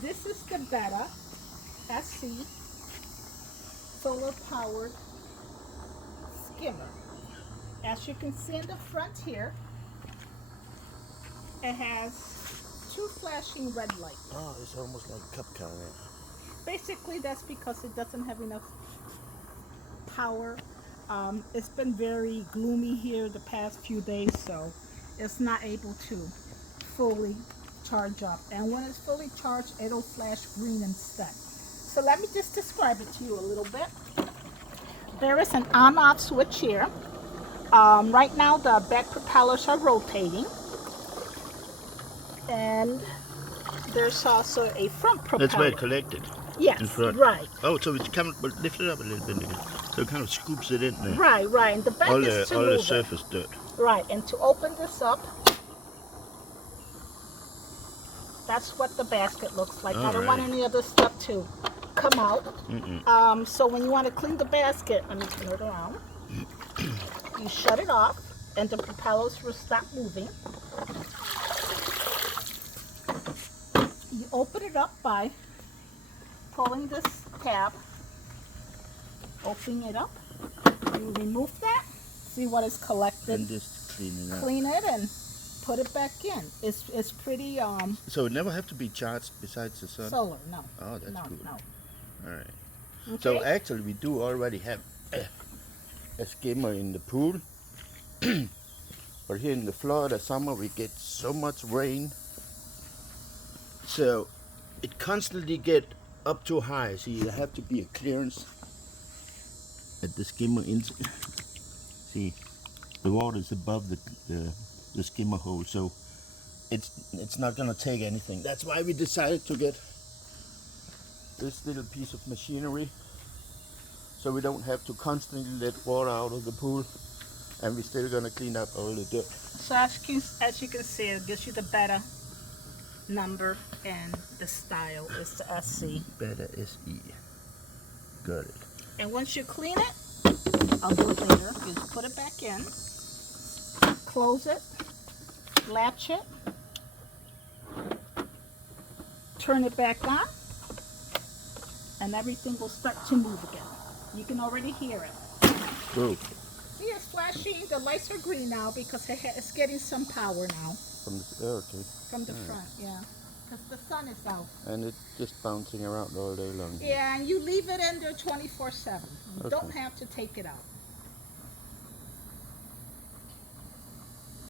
This is the Betta SE solar powered skimmer. As you can see in the front here, it has two flashing red lights. Oh, it's almost like cup counter. Basically, that's because it doesn't have enough power. It's been very gloomy here the past few days, so it's not able to fully charge up. And when it's fully charged, it'll flash green instead. So let me just describe it to you a little bit. There is an on-off switch here. Right now the back propellers are rotating, and there's also a front propeller. That's where it collected. Yes, in front. right. Oh, so it's kind of lift it up a little bit again. So it kind of scoops it in there. Right, right. And the back is to all move the it. surface dirt. Right, and to open this up, that's what the basket looks like. I don't want any other stuff to come out. So when you want to clean the basket, let me turn it around. You shut it off, and the propellers will stop moving. You open it up by pulling this tab, opening it up. You remove that, see what is collected. And just clean it up. Clean it and put it back in. It's pretty So it never have to be charged besides the sun? solar, no. Oh, that's no, good. No. All right. Okay. So actually we do already have a skimmer in the pool. But here in the Florida summer we get so much rain. So it constantly get up too high. See, there have to be a clearance at the skimmer. See, the water is above the skimmer hole, so it's not gonna take anything. That's why we decided to get this little piece of machinery, so we don't have to constantly let water out of the pool, and we're still gonna clean up all the dirt. So as you can see, it gives you the Betta number, and the style is the SE. Betta SE. Got it. And once you clean it, I'll do it later. You just put it back in, close it, latch it, turn it back on, and everything will start to move again. You can already hear it. Go. See, it's flashing. The lights are green now because it's getting some power now. From the okay. From the front, yeah. Because the sun is out. And it's just bouncing around all day long. Yeah, and you leave it in there 24/7. You Okay. don't have to take it out.